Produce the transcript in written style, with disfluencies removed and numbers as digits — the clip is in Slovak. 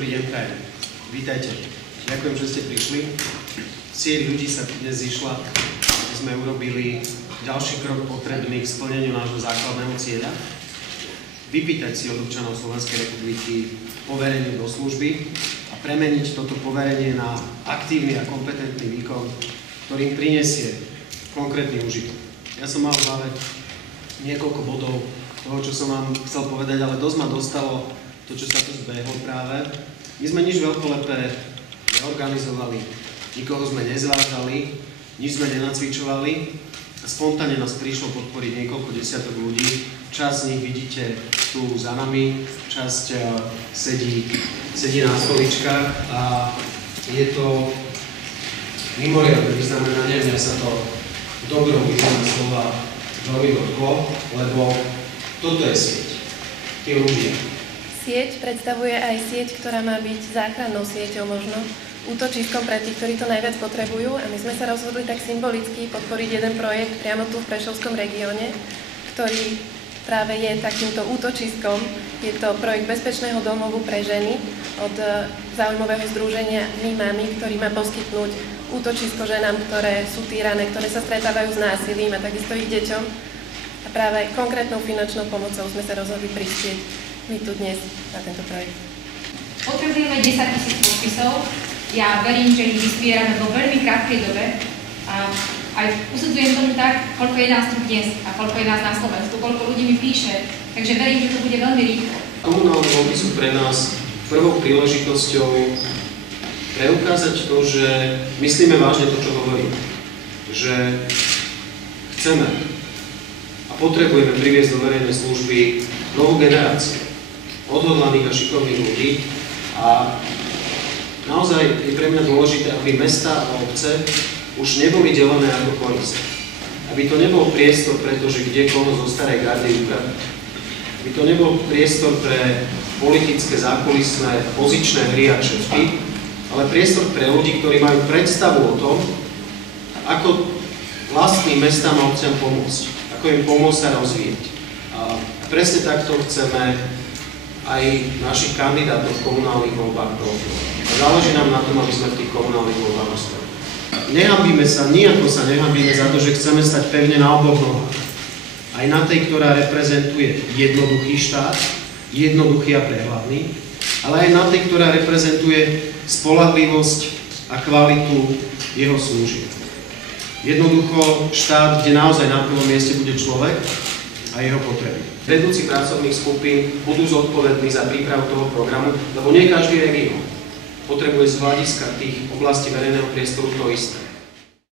Dobrý deň, prajem. Vítajte. Ďakujem, že ste prišli. Sieť ľudí sa dnes zišla, aby sme urobili ďalší krok potrebný k splneniu nášho základného cieľa. Vypýtať si od občanov Slovenskej republiky poverenie do služby a premeniť toto poverenie na aktívny a kompetentný výkon, ktorým prinesie konkrétny užitok. Ja som mal v hlave niekoľko bodov toho, čo som vám chcel povedať, ale dosť ma dostalo to, čo sa tu zbehlo práve. My sme nič veľkolepé neorganizovali, nikoho sme nezvážali, nič sme nenacvičovali a spontánne nás prišlo podporiť niekoľko desiatok ľudí. Časť z nich vidíte tu za nami, časť sedí na stoličkách a je to mimoriadne vyznamenanie. Mňa sa to v dobrom význame slova veľmi dotklo, lebo toto je sieť, tí ľudia. Sieť predstavuje aj sieť, ktorá má byť záchrannou sieťou možno, útočiskom pre tých, ktorí to najviac potrebujú, a my sme sa rozhodli tak symbolicky podporiť jeden projekt priamo tu v Prešovskom regióne, ktorý práve je takýmto útočiskom. Je to projekt Bezpečného domovu pre ženy od záujmového združenia My Mami, ktorý má poskytnúť útočisko ženám, ktoré sú týrané, ktoré sa stretávajú s násilím a takisto ich deťom. A práve konkrétnou finančnou pomocou sme sa rozhodli prispieť my tu dnes na tento projekt. Potrebujeme 10 000 podpisov. Ja verím, že ich vyzbierame vo veľmi krátkej dobe. A aj usudzujem tomu tak, koľko je nás tu dnes a koľko je nás na Slovensku, koľko ľudí mi píše. Takže verím, že to bude veľmi rýchlo. Komunálne voľby sú pre nás prvou príležitosťou preukázať to, že myslíme vážne to, čo hovoríme. Že chceme a potrebujeme priviesť do verejnej služby novú generáciu odhodlaných a šikovných ľudí a naozaj je pre mňa dôležité, aby mestá a obce už neboli delené ako koristy. Aby to nebol priestor, pretože kde koho zo starej gardy ukradne. Aby to nebol priestor pre politické, zákulisné, pozičné hry a kšefty, ale priestor pre ľudí, ktorí majú predstavu o tom, ako vlastným mestám a obciam pomôcť, ako im pomôcť sa rozvíjať. A presne takto chceme aj našich kandidátov v komunálnych voľbách profilovať. A záleží nám na tom, aby sme v tých komunálnych voľbách ostali. Nehambíme sa, nijako sa nehambíme za to, že chceme stať pevne na oboch nohách. Aj na tej, ktorá reprezentuje jednoduchý štát, jednoduchý a prehľadný, ale aj na tej, ktorá reprezentuje spoľahlivosť a kvalitu jeho služieb. Jednoducho štát, kde naozaj na prvom mieste bude človek a jeho potreby. Vedúci pracovných skupín budú zodpovední za prípravu toho programu, lebo nie každý región potrebuje z hľadiska tých oblastí verejného priestoru to isté.